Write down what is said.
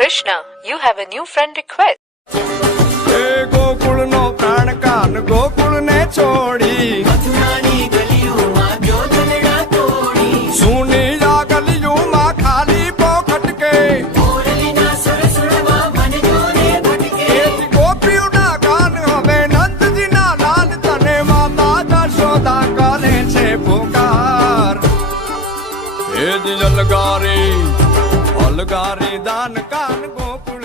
Krishna, you have a new friend request. Gokul નો પ્રાણ કાન ગોકુળ ને છોડી સુની આ ગલીયું માં ખાલી પોખટ કે ગોપીઓ ના કાન હવે નંદજી ના લાલ તને માતા જશોદા કરે છે પુકાર એ જ અલગારી દાન કાન ગોકુળ